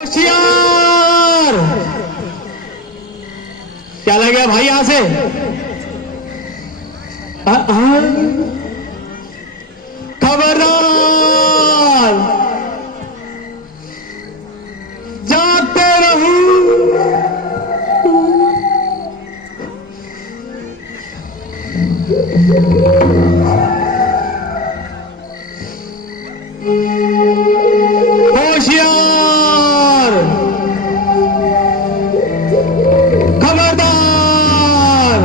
होशियार। क्या लग गया भाई यहां से? खबरदार, जाते रहूं। होशियार, खबरदार।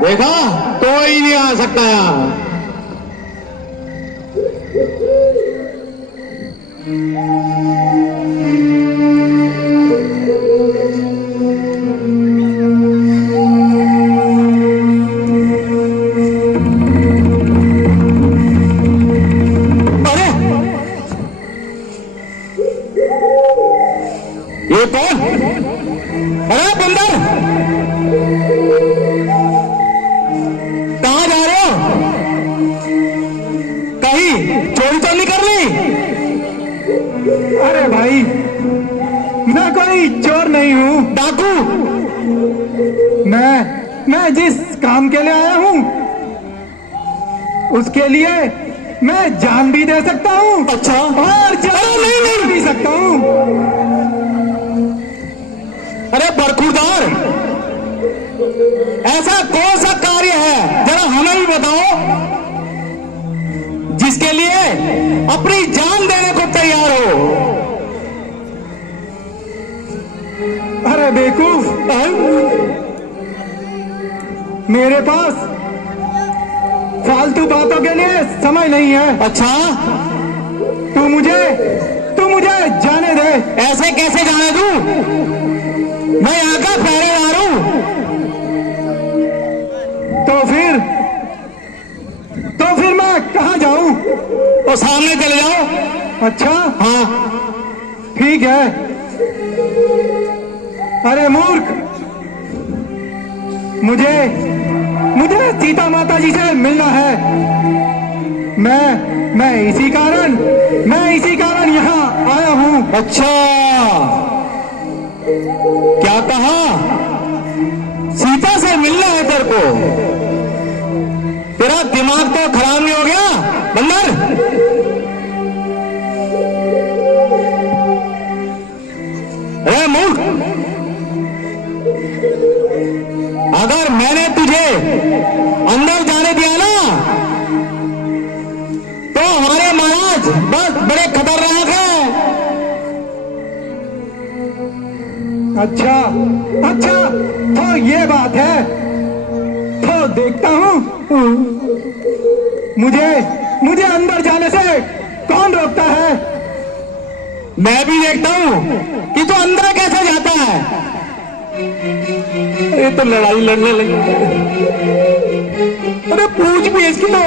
देखा, कोई नहीं आ सकता यहां। ये कौन? अरे बंदर, कहां जा रहे हो? कहीं चोरी तो नहीं कर ली? अरे भाई, मैं कोई चोर नहीं हूँ। डाकू? मैं जिस काम के लिए आया हूँ उसके लिए मैं जान भी दे सकता हूँ। अच्छा। और जान नहीं भी सकता हूँ। अरे बरखुरदार, ऐसा कौन सा कार्य है, जरा हमें भी बताओ, जिसके लिए अपनी जान देने को तैयार हो? अरे बेवकूफ, मेरे पास फालतू बातों के लिए समय नहीं है। अच्छा, तू मुझे जाने दे। ऐसे कैसे जाने दूं? मैं यहाँ का पहरेदार हूं। तो फिर मैं कहाँ जाऊं? तो सामने चले जाओ। अच्छा, हाँ। ठीक है। अरे मूर्ख, मुझे सीता माता जी से मिलना है। मैं इसी कारण यहाँ आया हूँ। अच्छा, क्या कहा? सीता से मिलना है तेरे को? तेरा दिमाग तो खराब नहीं हो गया बंदर? अरे मूर्ख, अगर मैंने तुझे अंदर जाने दिया ना तो हमारे महाराज बस बड़े खतरनाक हैं। अच्छा, तो ये बात है। तो देखता हूँ मुझे अंदर जाने से कौन रोकता है। मैं भी देखता हूँ कि तू अंदर कैसे जाता है। अरे तो लड़ाई लड़ने लगी। अरे पूछ भी इसकी तो।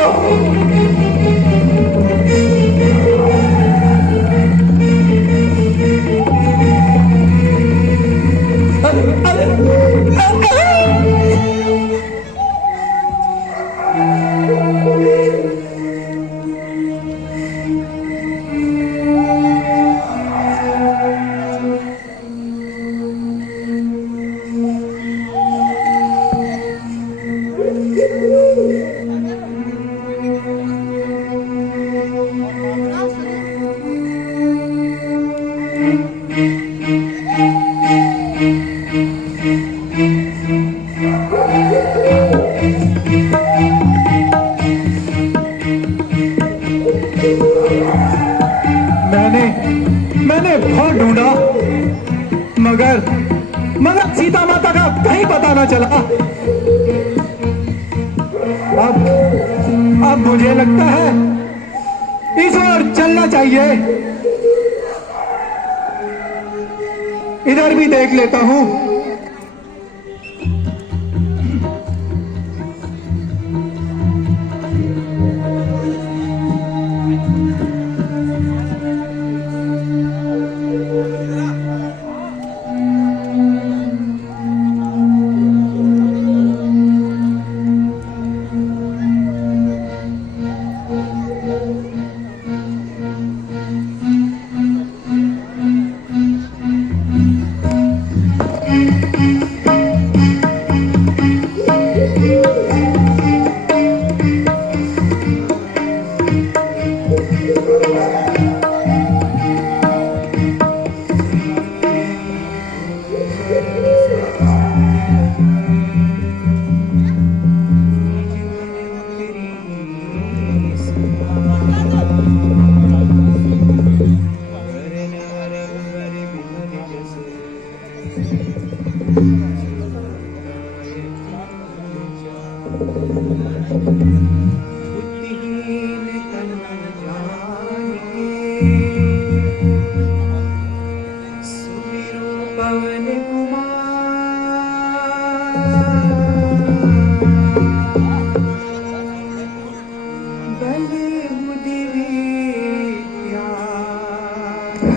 मैंने बहुत ढूंढा, मगर सीता माता का कहीं पता न चला। अब मुझे लगता है इस ओर चलना चाहिए। इधर भी देख लेता हूँ।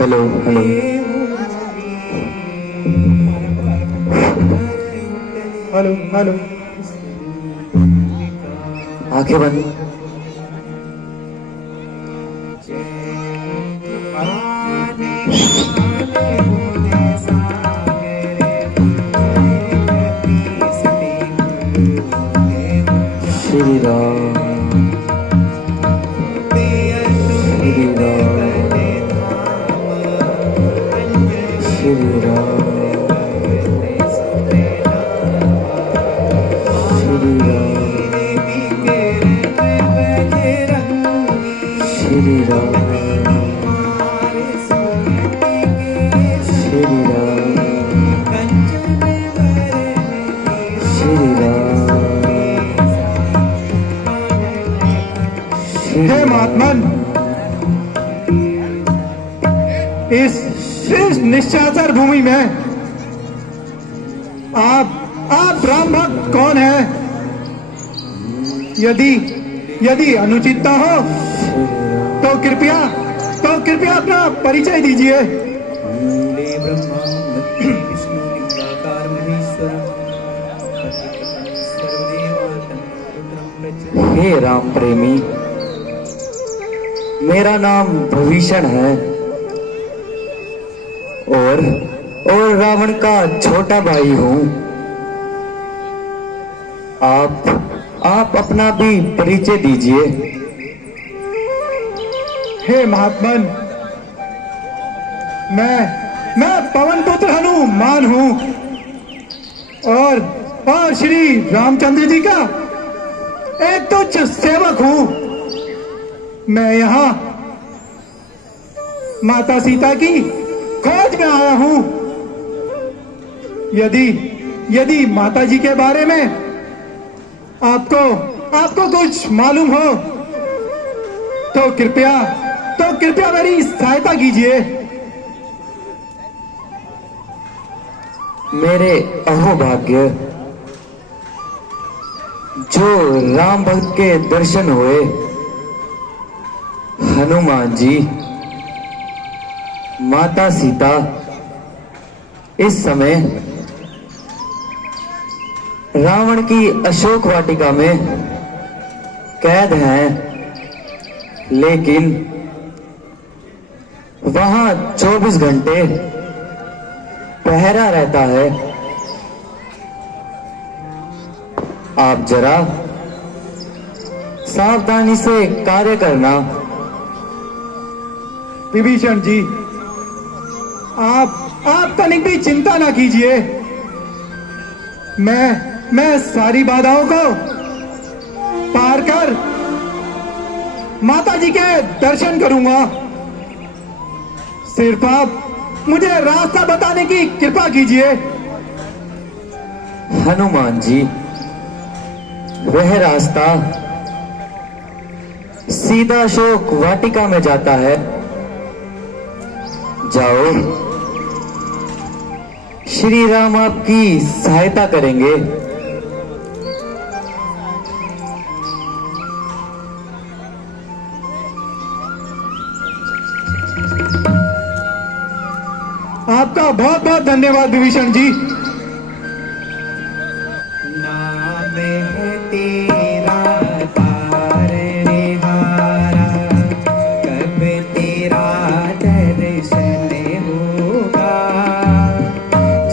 हेलो हेलो हेलो हेलो आंखें बंद। श्री राम श्री राम श्री राम श्री राम श्री राम श्री राम श्री राम। हे महात्मन, इस निश्चाचर भूमि में आप राम भक्त कौन है? यदि अनुचित न हो तो कृपया अपना परिचय दीजिए। हे राम प्रेमी, मेरा नाम भविष्ण है और रावण का छोटा भाई हूं। आप अपना भी परिचय दीजिए। हे महात्मन, मैं पवन पुत्र हनुमान हूं और श्री रामचंद्र जी का एक तुच्छ सेवक हूं। मैं यहाँ माता सीता की खोज में आया हूं। यदि माता जी के बारे में आपको कुछ मालूम हो तो कृपया मेरी सहायता कीजिए। मेरे अहोभाग्य, जो राम भक्त के दर्शन हुए हनुमान जी, माता सीता इस समय रावण की अशोक वाटिका में कैद हैं, लेकिन वहां 24 घंटे पहरा रहता है। आप जरा सावधानी से कार्य करना। विभीषण जी, आप तनिक भी चिंता ना कीजिए। मैं सारी बाधाओं को पार कर माता जी के दर्शन करूंगा। सिर्फ आप मुझे रास्ता बताने की कृपा कीजिए। हनुमान जी, वह रास्ता सीधा अशोक वाटिका में जाता है। जाओ, श्री राम आपकी सहायता करेंगे। आपका बहुत बहुत धन्यवाद विभीषण जी। नाम है तेरा तारनेहारा, कब तेरा दर्शन होगा।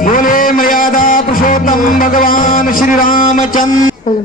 बोले मर्यादा पुरुषोत्तम भगवान श्री रामचंद्र।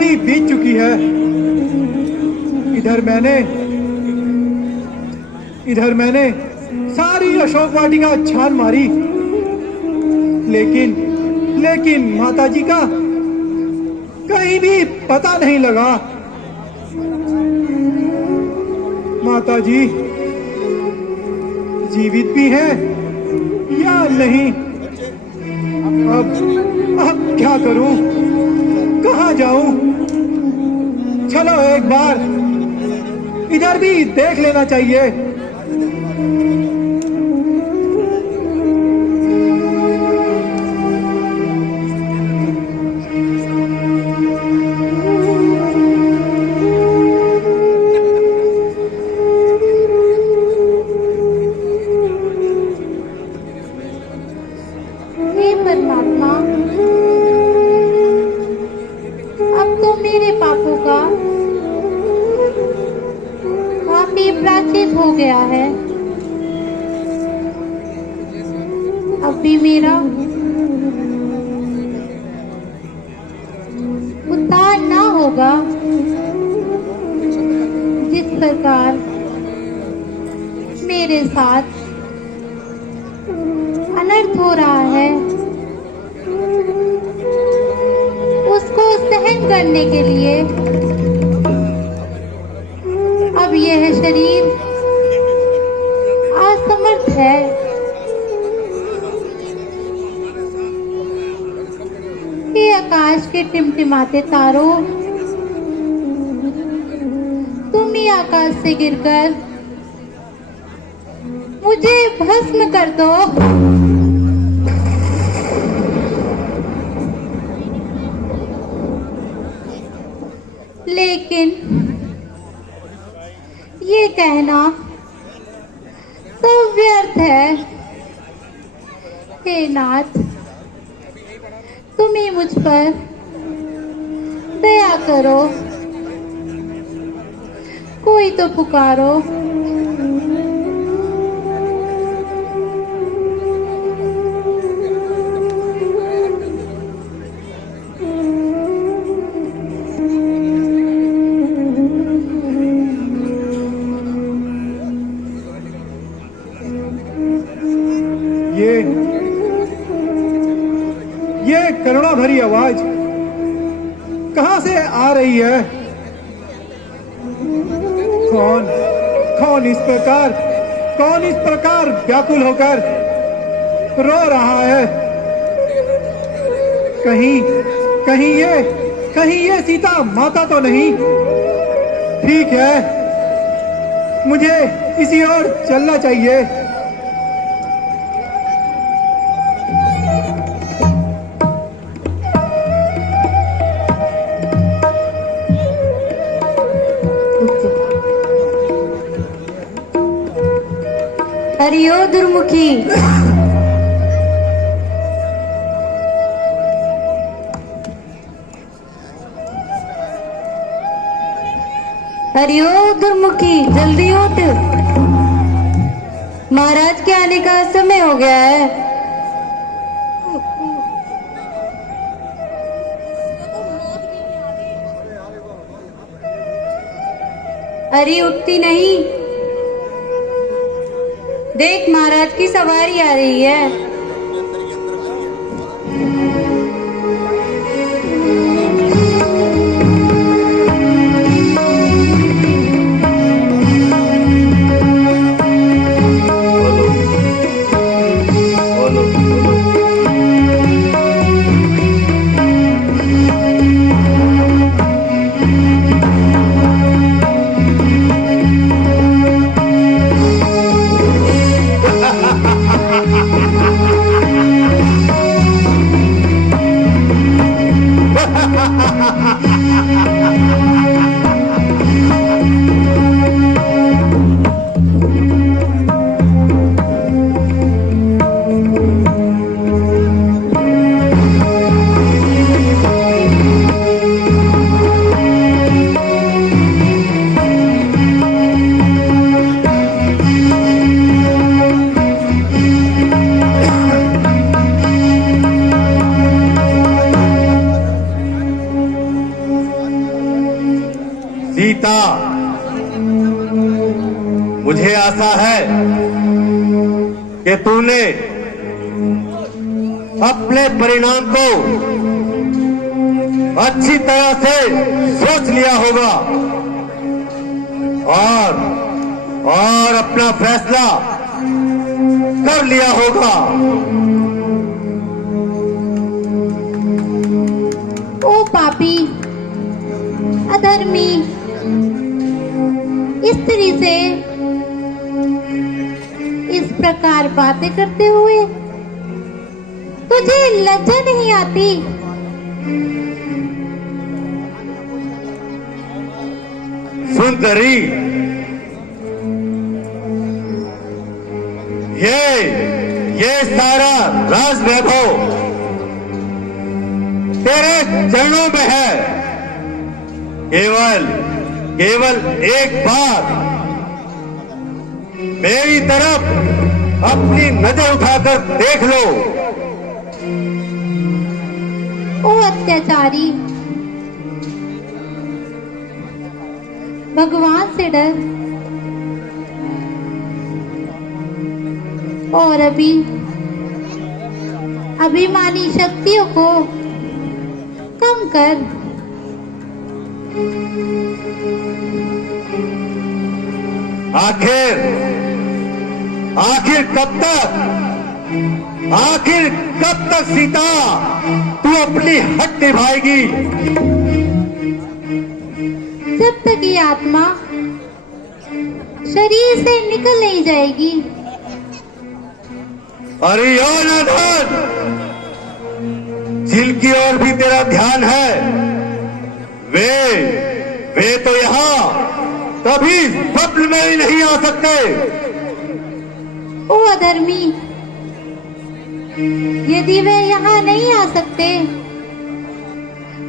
काफी बीत चुकी है। इधर मैंने सारी अशोक वाटिका छान मारी, लेकिन माताजी का कहीं भी पता नहीं लगा। माताजी जीवित भी है या नहीं? अब क्या करूं? कहां जाऊं? चलो एक बार इधर भी देख लेना चाहिए। हे परमात्मा, अब तो मेरे पापों का काफी प्रायश्चित हो गया है। अब भी मेरा उद्धार ना होगा। जिस प्रकार मेरे साथ अनर्थ हो रहा है, उसको सहन करने के लिए अब यह शरीर असमर्थ है। हे आकाश के टिमटिमाते तारों, तुम ही आकाश से गिरकर मुझे भस्म कर दो। लेकिन ये कहना तो व्यर्थ है। हे नाथ, तुम ही मुझ पर दया करो, कोई तो पुकारो। ये करुणा भरी आवाज कहां से आ रही है? कौन इस प्रकार व्याकुल होकर रो रहा है? कहीं ये सीता माता तो नहीं? ठीक है, मुझे इसी ओर चलना चाहिए। हरिओ दुर्मुखी, हरिओ दुर्मुखी, जल्दी उठ। महाराज के आने का समय हो गया है। अरे उठती नहीं, देख महाराज की सवारी आ रही है। मुझे आशा है कि तूने अपने परिणाम को अच्छी तरह से सोच लिया होगा और अपना फैसला कर लिया होगा। ओ पापी, अधर्मी स्त्री से इस प्रकार बातें करते हुए तुझे लज्जा नहीं आती? सुंदरी, ये सारा राज वैभव तेरे चरणों में है। केवल एक बार मेरी तरफ अपनी नजर उठाकर देख लो। ओ अत्याचारी, भगवान से डर और अभिमानी शक्तियों को कम कर। आखिर कब तक सीता तू अपनी हक निभाएगी? जब तक ये आत्मा शरीर से निकल नहीं जाएगी। अरे योनाथन, जिनकी ओर भी तेरा ध्यान है वे तो यहाँ कभी स्वप्न में ही नहीं आ सकते। ओ अधर्मी, यदि वे यहाँ नहीं आ सकते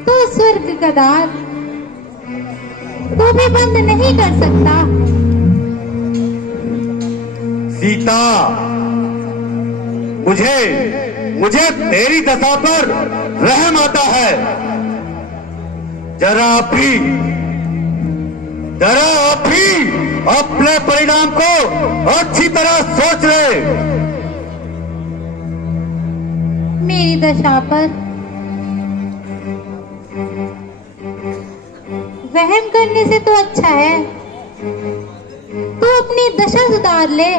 तो स्वर्ग का द्वार तो भी बंद नहीं कर सकता। सीता, मुझे तेरी दशा पर रहम आता है। जरा भी अपने परिणाम को अच्छी तरह सोच ले। मेरी दशा पर वहम करने से तो अच्छा है तू अपनी दशा सुधार ले।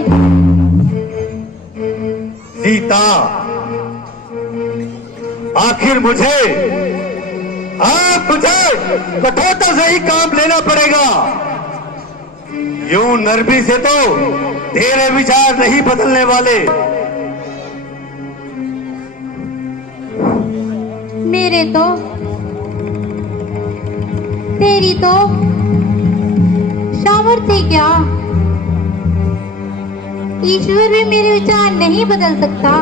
सीता, आखिर मुझे कठोरता से ही काम लेना पड़ेगा। यूं नरमी से तो तेरे विचार नहीं बदलने वाले। मेरे तो तेरी तो सामर्थ्य क्या, ईश्वर भी मेरे विचार नहीं बदल सकता।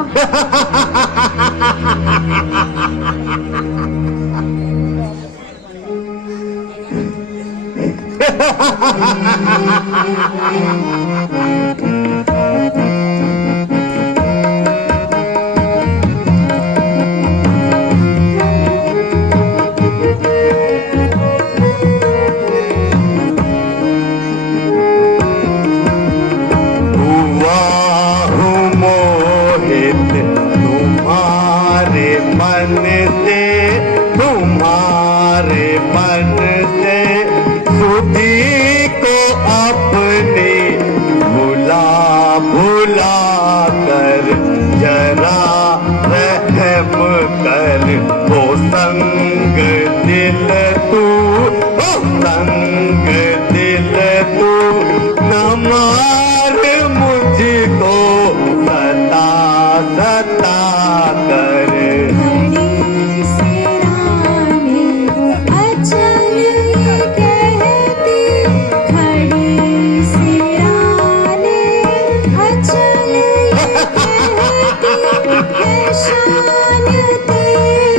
शान तेरी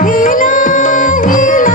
हिला हिला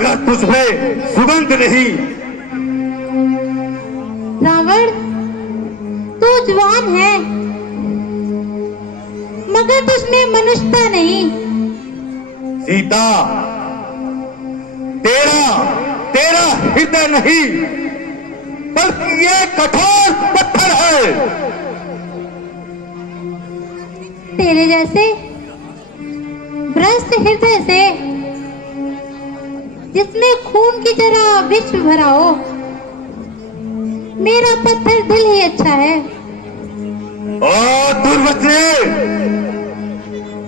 मगर तुझमें सुगंध नहीं। रावण, तू जवान है मगर तुझमें मनुष्यता नहीं। सीता, तेरा हृदय नहीं बल्कि ये कठोर पत्थर है। तेरे जैसे भ्रष्ट हृदय से जिसमें खून की तरह विष भरा हो, मेरा पत्थर दिल ही अच्छा है। और दुर्वचने,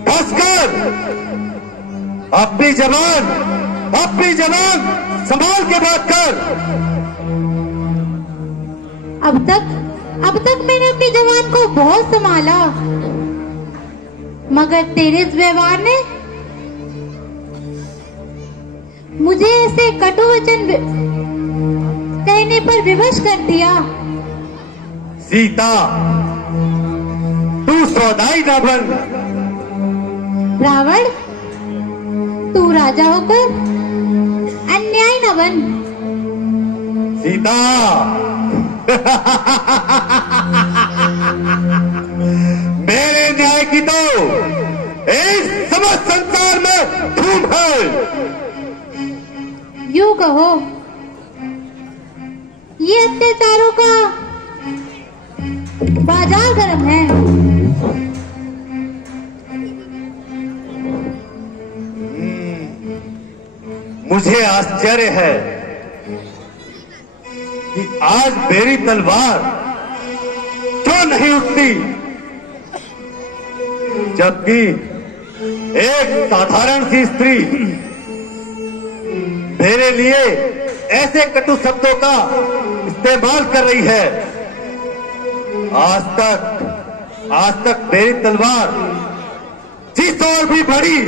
बस कर। अपनी जबान संभाल के बात कर। अब तक मैंने अपनी जवान को बहुत संभाला, मगर तेरे इस व्यवहार ने मुझे ऐसे कटु वचन कहने पर विवश कर दिया। सीता, तू सौदाई न बन। रावण, तू राजा होकर अन्याय न बन। सीता, मेरे न्याय की तो इस समस्त संसार में धूम है। यूं कहो, ये अत्याचारों का बाजार गर्म है। मुझे आश्चर्य है कि आज मेरी तलवार क्यों नहीं उठती, जबकि एक साधारण सी स्त्री मेरे लिए ऐसे कटु शब्दों का इस्तेमाल कर रही है। आज तक मेरी तलवार जिस ओर भी बढ़ी,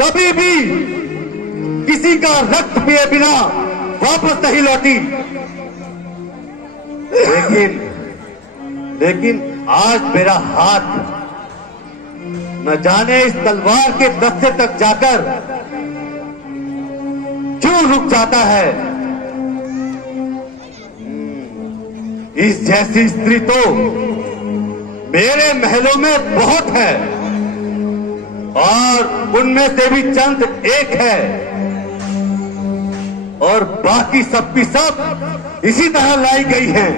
कभी भी किसी का रक्त पिए बिना वापस नहीं लौटी। लेकिन आज मेरा हाथ न जाने इस तलवार के दस्ते तक जाकर क्यों रुक जाता है। इस जैसी स्त्री तो मेरे महलों में बहुत है, और उनमें से भी चंद एक है, और बाकी सब की सब इसी तरह लाई गई हैं।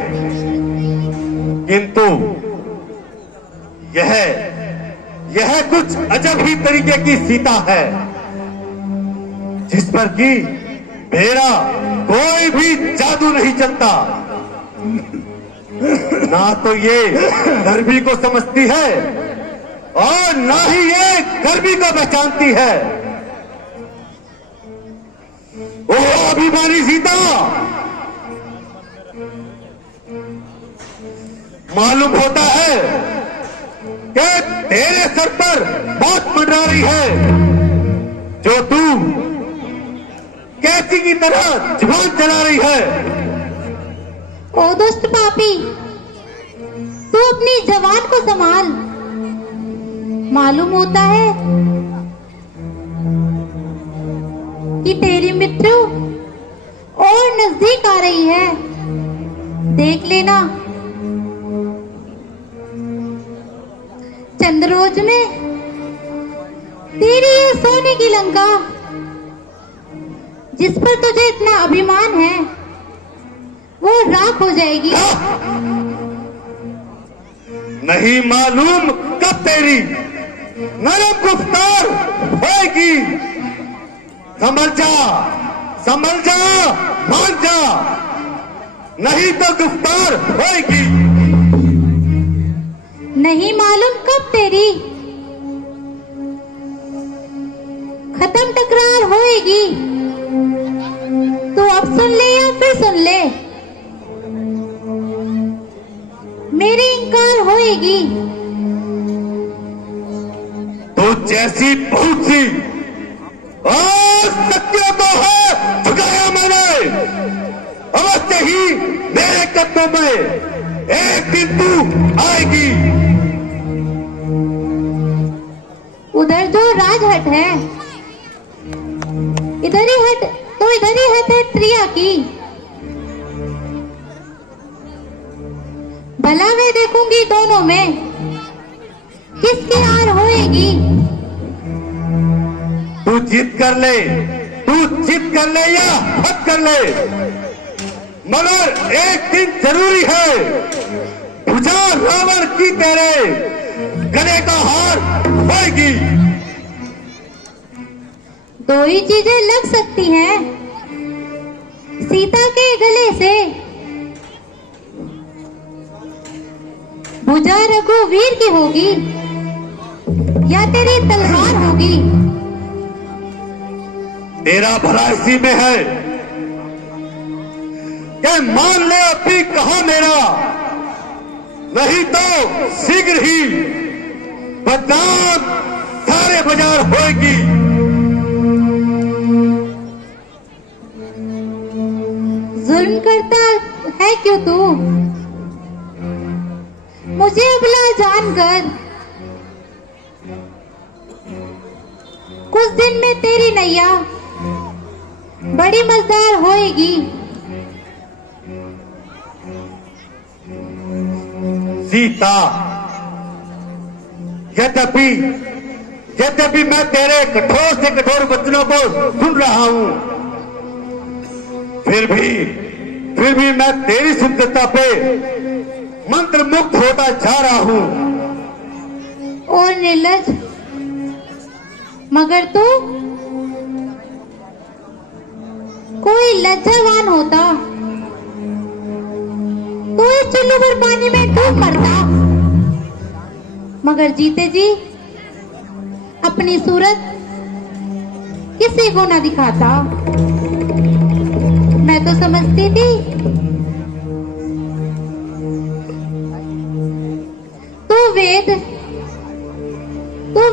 किंतु यह कुछ अजब ही तरीके की सीता है, जिस पर कि मेरा कोई भी जादू नहीं चलता। ना तो ये गर्मी को समझती है और ना ही ये गर्मी को पहचानती है। ओ अभिमानी सीता, मालूम होता है कि तेरे सर पर मौत मंडरा रही है, जो तू कैसी की तरह जुबान चला रही है। ओ दुष्ट पापी, तू अपनी जवान को संभाल। मालूम होता है कि तेरी मृत्यु और नजदीक आ रही है। देख लेना, चंद्रोज में तेरी ये सोने की लंका, जिस पर तुझे इतना अभिमान है, वो राख हो जाएगी। नहीं मालूम कब तेरी नरम गुफ्तार होगी। समझ जा, मान जा, नहीं तो गुफ्तार होगी। नहीं मालूम कब तेरी खत्म टकरार होएगी। तो अब सुन ले या फिर सुन ले, मेरी इंकार होएगी। तो जैसी बहुत सी और सत्य तो है झुकाया मैंने, अवश्य ही मेरे कदमों में एक दिन तू आएगी। उधर जो राजहट है इधर ही हट, तो इधर ही हट है प्रिया की। भला मैं देखूंगी दोनों में किसकी हार होएगी। तू जिद कर ले, तू जिद कर ले या हद कर ले, मगर एक दिन जरूरी है, भुजा रावण की तेरे गले का हार होएगी। दो ही चीजें लग सकती हैं, सीता के गले से भुजा रघुवीर की होगी या तेरी तलवार होगी। तेरा भला इसी में है कि मान ले अभी कहा मेरा, नहीं तो शीघ्र ही बदनाम सारे बाजार होएगी। जुल्म करता है क्यों तू मुझे अबला जानकर। कुछ दिन में तेरी नैया बड़ी मजेदार होएगी। सीता, यद्यपि मैं तेरे कठोर से कठोर वचनों को सुन रहा हूं, फिर भी मैं तेरी सुंदरता पे मंत्र मुक्त होता जा रहा हूं। और निर्लज, मगर तू कोई लज्जावान होता तो इस चुल्लू भर पानी में डूब मरता, मगर जीते जी अपनी सूरत किसी को ना दिखाता। मैं तो समझती थी तू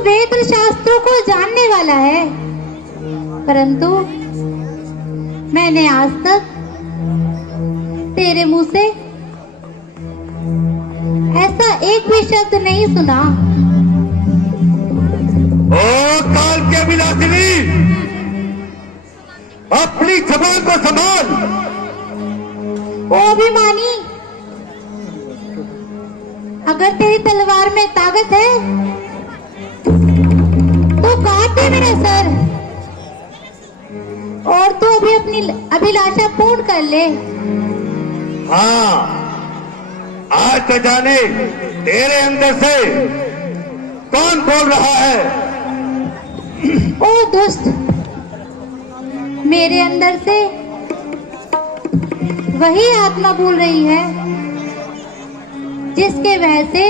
वेद और शास्त्रों को जानने वाला है, परंतु मैंने आज तक तेरे मुंह से ऐसा एक भी शब्द नहीं सुना। ओ काल के विलासिनी, अपनी जबान को संभाल। ओ अभिमानी, अगर तेरी तलवार में ताकत है तो काट दे मेरा सर और तू अभी अपनी अभिलाषा पूर्ण कर ले। हाँ, आज तो जाने तेरे अंदर से कौन बोल रहा है। ओ दुष्ट, मेरे अंदर से वही आत्मा बोल रही है जिसके वजह से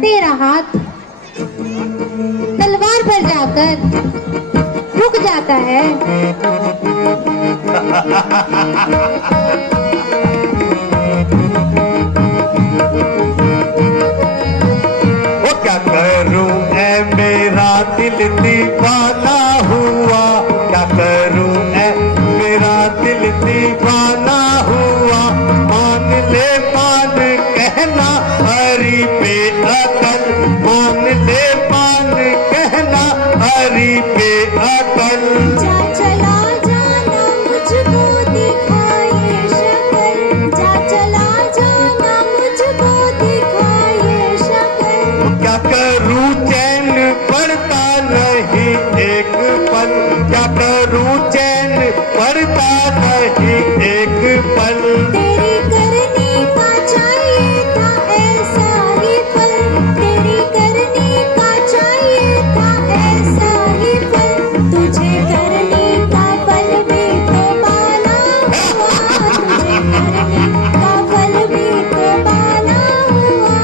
तेरा हाथ तलवार पर जाकर रुक जाता है। वो क्या करूं ऐ मेरा दिल दीवाना हुआ, क्या करूं ऐ मेरा दिल दीवाना हुआ। मान ले मान कहना हरी पे अकल, मान ले मान कहना हरी पे अकल। जा चला जाना मुझको दिखाए शक्ल, जा चला जाना मुझको दिखाए शक्ल। क्या करूं चैन पड़ता नहीं एक पल, क्या करूं चैन पड़ता नहीं एक पल। तेरी करने का चाहिए था ऐसा ही फल, तेरी करने का चाहिए था ऐसा ही फल। तुझे करने का फल भी तो पाना हुआ, तुझे करने का फल भी तो पाना हुआ।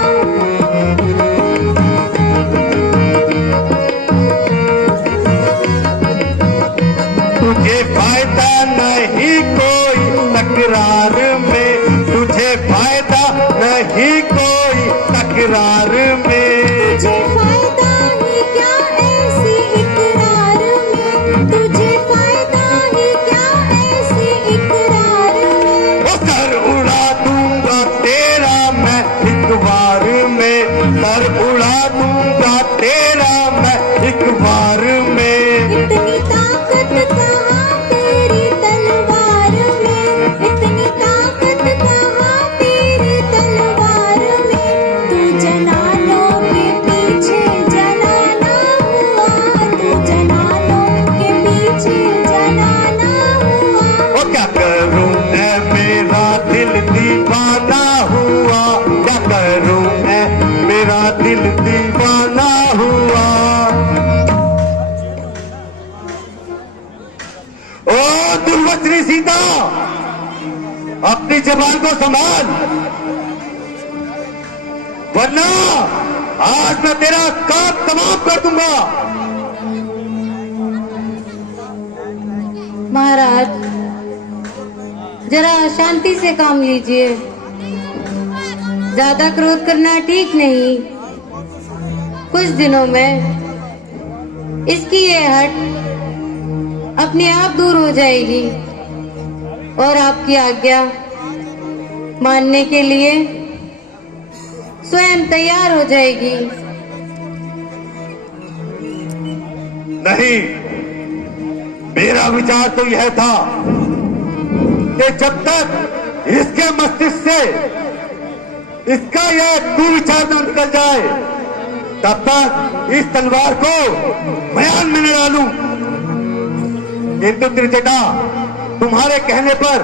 तुझे फायदा नहीं कोई तकरार में, तुझे फायदा नहीं कोई तकरार में। तुझे फायदा ही क्या ऐसी इकरार में, तुझे फायदा ही क्या ऐसी इकरार में। वो सर उड़ा दूंगा तेरा मैं एक बार में, सर उड़ा दूंगा तेरा मैं एक बार में। इतनी अपनी जबान को संभाल, वरना आज मैं तेरा काम तमाम कर दूंगा। महाराज, जरा शांति से काम लीजिए। ज्यादा क्रोध करना ठीक नहीं। कुछ दिनों में इसकी ये हट अपने आप दूर हो जाएगी और आपकी आज्ञा मानने के लिए स्वयं तैयार हो जाएगी। नहीं, मेरा विचार तो यह था कि जब तक इसके मस्तिष्क से इसका यह कुविचार न निकल जाए, तब तक इस तलवार को म्यान में न डालूं। किंतु त्रिजटा, तुम्हारे कहने पर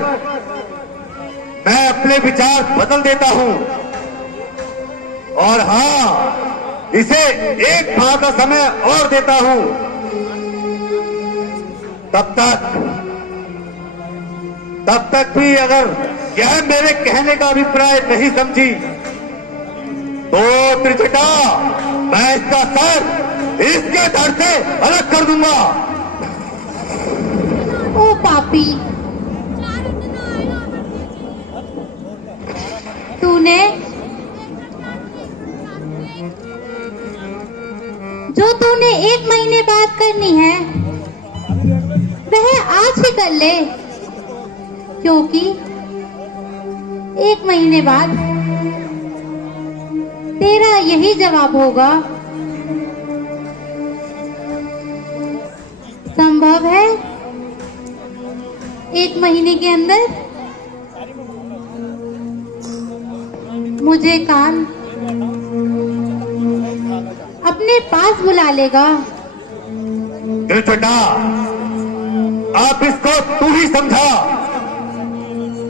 मैं अपने विचार बदल देता हूं और हां, इसे एक माह का समय और देता हूं। तब तक भी अगर यह मेरे कहने का अभिप्राय नहीं समझी, तो त्रिजटा, मैं इसका सर इसके धड़ से अलग कर दूंगा। ओ पापी, तूने जो तूने 1 महीने बाद करनी है वह आज ही कर ले, क्योंकि 1 महीने बाद तेरा यही जवाब होगा। संभव है 1 महीने के अंदर मुझे कान अपने पास बुला लेगा। त्रिजटा, आप इसको तू ही समझा।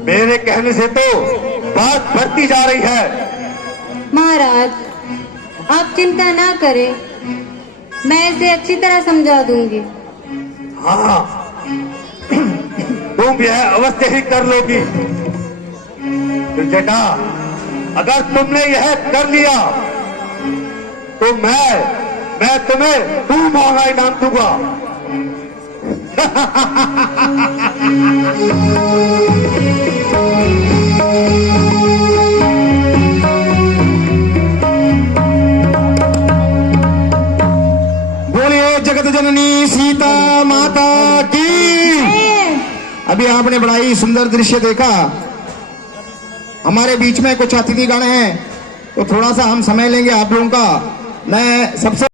मेरे कहने से तो बात बढ़ती जा रही है। महाराज, आप चिंता ना करें, मैं इसे अच्छी तरह समझा दूंगी। हाँ, तुम यह अवश्य ही कर लोगी। त्रिजटा, अगर तुमने यह कर लिया तो मैं तुम्हें 2 माह का इनाम दूंगा। बोलिए जगत जननी सीता माता की। अभी आपने बड़ा ही सुंदर दृश्य देखा। हमारे बीच में कुछ अतिथिगण हैं, तो थोड़ा सा हम समय लेंगे आप लोगों का। मैं सबसे